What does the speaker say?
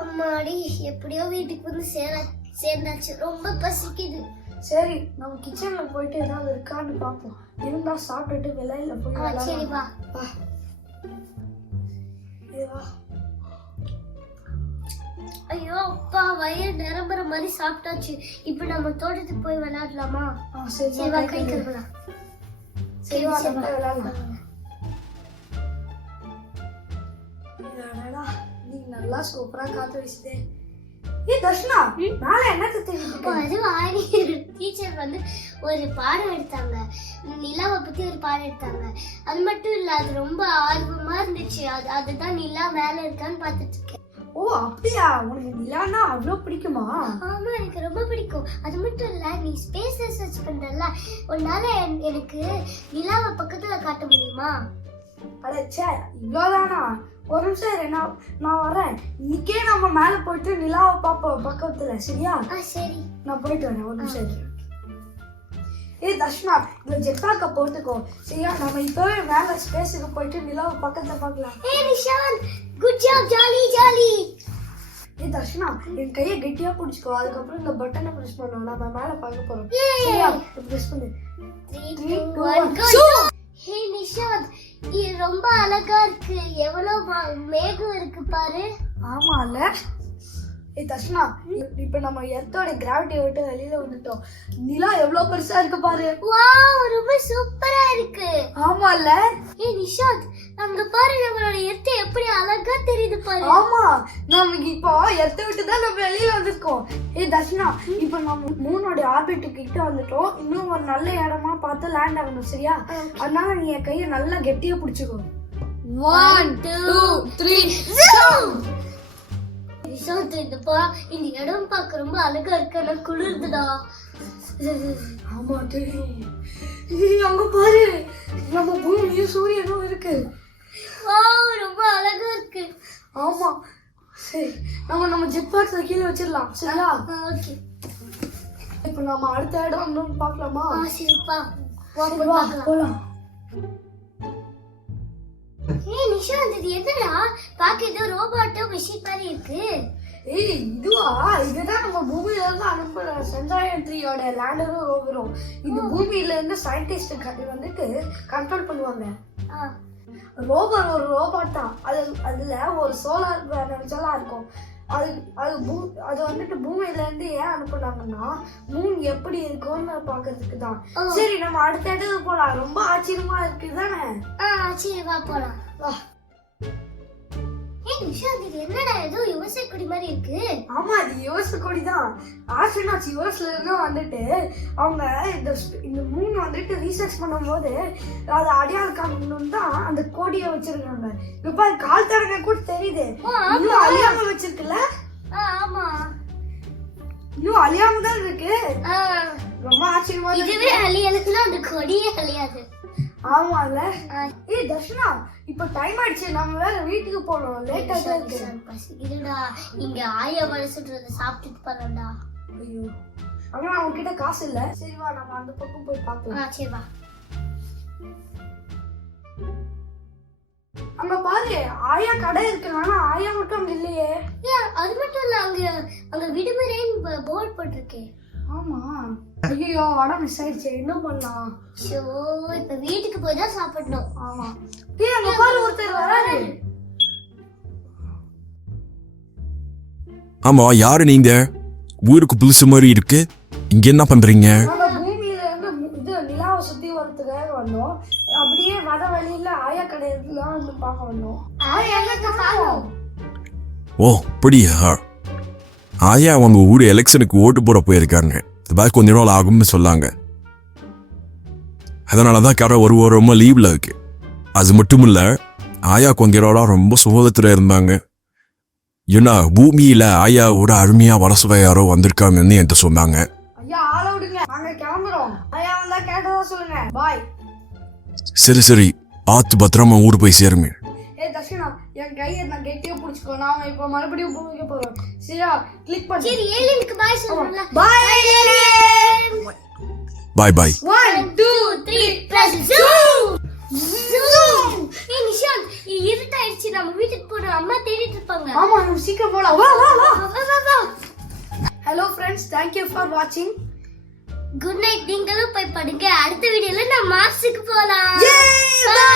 அம்மாடி எப்படியோ வீட்டுக்கு வந்து சேர்ந்தாச்சு. ரொம்ப பசிக்குது. சரி நம்ம கிச்சன்ல போயிட்டு ஏதாவது இருக்கான்னு பார்ப்போம். இருந்தா சாப்பிட்டுட்டு வெளியில போய் சரி வா. ஐயோ அப்பா வயிறு நிரம்புற மாதிரி சாப்பிட்டாச்சு. இப்ப நம்ம தோட்டத்துக்கு போய் விளையாடலாமா? சரி வா, கை கழுவலாம். சரி வா நம்ம விளையாடலாம். நீ நல்லா சூப்பரா காத்து வீசுதே. தர்ஷனா மேல என்ன தெரியுது? டீச்சர் வந்து ஒரு பாடம் எடுத்தாங்க, நிலாவை பத்தி ஒரு பாடம் எடுத்தாங்க. அது மட்டும் இல்ல, அது ரொம்ப ஆர்வமா இருந்துச்சு. அதுதான் நிலா மேல இருக்கான்னு பாத்துட்டு இருக்கேன். ஓ அப்படியா? உனக்கு நிலானா அவ்வளவு பிடிக்குமா? ஆமா, எனக்கு ரொம்ப பிடிக்கும். அது மட்டும் இல்ல, நீ ஸ்பேஸ் ரிசர்ச் பண்றல, உன்னால எனக்கு நிலாவை பக்கத்துல காட்ட முடியுமா? அடச்சே, இவ்வளவுதானா? ஒரு நிமிஷம் நான் வரேன். இன்னைக்கே நம்ம மேல போயிட்டு நிலாவை பாப்போம் பக்கத்துல. சரியா? சரி, நான் போயிட்டு வரேன். ஒரு நிமிஷம். தர்ஷனா இந்த ஜெட்பேக்க போட்டுக்கோ. சரியா? நம்ம இப்பவே மேல ஸ்பேஸுக்கு போயிட்டு நிலாவை பக்கத்துல பாக்கலாம். Nishanth, good job. Jolly jolly. Darshana என் கையை கெட்டியா பிடிச்சிக்கோ. அதுக்கப்புறம் இந்த பட்டனை பிரஸ் பண்ணோம். நம்ம மேல பார்க்க போறோம். சரியா? பிரஸ் பண்ணு. 3 2 1 go. ஹே நிஷாந்த், இது ரொம்ப அழகா இருக்கு. எவ்வளவு மேகம் இருக்கு பாரு. ஆமால. தர்ஷனா இப்ப நம்ம எர்த்தோட கிராவிட்டி விட்டு வெளியில வந்துட்டோம். நிலா எவ்வளவு பெருசா இருக்கு பாரு. வாவ், ரொம்ப சூப்பரா இருக்கு. ஆமால. நிஷாந்த், அங்க பாரு, நம்மளோட எர்த் எப்படி அழகா தெரியுது பாரு. ஆமா, நமக்கு இப்போ எர்த்த விட்டு தான் நம்ம வெளியில வந்திருக்கோம். தர்ஷனா இப்ப நம்ம மூனோட ஆர்பிட் கிட்ட வந்துட்டோம். இன்னும் ஒரு நல்ல இடமா பார்த்து லேண்ட் ஆகணும். சரியா? அதனால நீ என் கையை நல்லா கெட்டியா பிடிச்சுக்கோ. 1 2 3 நிஷாந்த், இந்த இடம் பார்க்க ரொம்ப அழகா இருக்கு. ஆனா குளிர்துடா. ஆமா தெரியும். அங்க பாரு, நம்ம பூமியும் சூரியனும் இருக்கு. வாவ், ரொம்ப அழகா இருக்கு. ஆமா. சரி, நம்ம ஜெட் பாக்ஸ் கீழே வச்சிடலாம். சரியா? ஓகே. இப்போ நம்ம அடுத்த இடம் வந்து பார்க்கலாமா? சரிப்பா, வா போலாம். நிஷாந்த், இது என்னடா பாக்க ஏதோ ரோபோட்டோ மிஷின் மாதிரி இருக்கு. இதுவா? இதுதான் நம்ம பூமியில இருந்து அனுப்புற சந்திராயன் 3யோட லேண்டரும் ரோவரும். இது பூமியில இருந்து சயின்டிஸ்ட் வந்துட்டு கண்ட்ரோல் பண்ணுவாங்க. ரோவர் ஒரு ரோபோட் தான். அதுல ஒரு சோலார் பேனல்ஸ் எல்லாம் இருக்கும். அது வந்துட்டு பூமியில இருந்து ஏன் அனுப்புனாங்கன்னா மூன் எப்படி இருக்கும்னு பாக்குறதுக்கு தான். சரி, நம்ம அடுத்த இடத்துக்கு போலாம். ரொம்ப ஆச்சரியமா இருக்கு தானே? சரி வா போலாம். வா. நிஷாந்த், இது என்னடா ஏதோ யுஎஸ்ஏ கொடி மாதிரி இருக்கு. ஆமா, இது யுஎஸ் கொடி தான். ஆஸ்ட்ரோநாட்ஸ் யுஎஸ்ல இருந்து வந்துட்டு அவங்க இந்த மூன் வந்துட்டு ரீசர்ச் பண்ணும்போது அதை அடையாளம் காணணும்னு தான் அந்த கொடியை வச்சிருக்காங்க. இப்ப கால் தடங்க கூட தெரியுது. இன்னும் அழியாம வச்சிருக்குல்ல? ஆமா, இன்னும் அழியாம தான் இருக்கு. ரொம்ப ஆச்சரியமா இருக்கு. இதுவே அழியலன்னா அந்த கொடியே அழியாது. ஆமால. தர்ஷனா இப்ப டைம் ஆயிடுச்சு. நம்ம வேற வீட்டுக்கு போறோம். லேட் ஆயிட்டே இருக்கு. இருடா, இங்க ஆயா வர சொல்றத சாப்பிட்டுட்டு போறோம்டா. ஐயோ, ஆனா அவங்க கிட்ட காசு இல்ல. சரி வா, நம்ம அந்த பக்கம் போய் பார்க்கலாம். சரி வா. அங்க பாரு, ஆயா கடை இருக்கு. ஆனா ஆயா மட்டும் அங்க இல்லையே. அது மட்டும் இல்ல, அங்க விடுமுறைன்னு போர்டு போட்டிருக்கேன். ஆமா. ஐயோ, வடை மிஸ் ஆயிடுச்சு. என்ன பண்ணலாம்? இப்ப வீட்டுக்கு போய் தான் சாப்பிடணும். ஆமா. அங்க பாரு, ஒருத்தர் வராரு. ஆமா, யாரு நீங்க? ஊருக்கு புதுசு மாதிரி இருக்கு. இங்க என்ன பண்றீங்க? நம்ம பூமியில இருந்து நிலாவை சுத்தி வரதுக்காக வந்தோம். அப்படியே வர வழியில ஆயா கடை இருக்குதான் வந்து பார்க்க வந்தோம். ஆயா காணோம். ஓ அப்படியா? ஆயா அவங்க ஊர் எலெக்ஷனுக்கு ஓட்டு போட போயிருக்காங்க. அது கொஞ்ச நாள் ஆகும்னு சொன்னாங்க. அதனாலதான் கடை ஒரு வாரமா லீவ்ல இருக்கு. அது மட்டும் இல்ல, ஆயா கொஞ்ச நாளா ரொம்ப சுகத்துல இருந்தாங்க. ஏன்னா பூமியில ஆயாவோட அருமையா வரசுவை யாரோ வந்திருக்காங்கன்னு என்கிட்ட சொன்னாங்க. ஐயா, ஆள விடுங்க, நாங்க கிளம்புறோம். ஐயா வந்தா கேட்டதா சொல்லுங்க. பாய். சரி, ஆத்து பத்திரமா ஊர் போய் சேருங்க. தர்ஷனா, என் கையை நான் கெட்டியா பிடிச்சுக்கோ. நாம இப்ப மறுபடியும் பூமிக்கு போறோம். சரியா? கிளிக் பண்ணு. சரி, ஏலியனுக்கு பாய் சொல்லுங்க. பாய் ஏலியன். பாய் பாய். 1 2 3 press zoom. நிஷாந்த், இருட்டாயிடுச்சு. நம்ம வீட்டுக்கு போறோம். அம்மா தேடிட்டு இருப்பாங்க. ஆமா நம்ம சீக்கிரம் போலாம் வா வா வா வா, வா, வா. Hello friends thank you for வாட்சிங் குட் நைட். நீங்களும் போய் படுங்க. அடுத்த வீடியோல நான் மார்ஸுக்கு போலாம். Yay! Bye!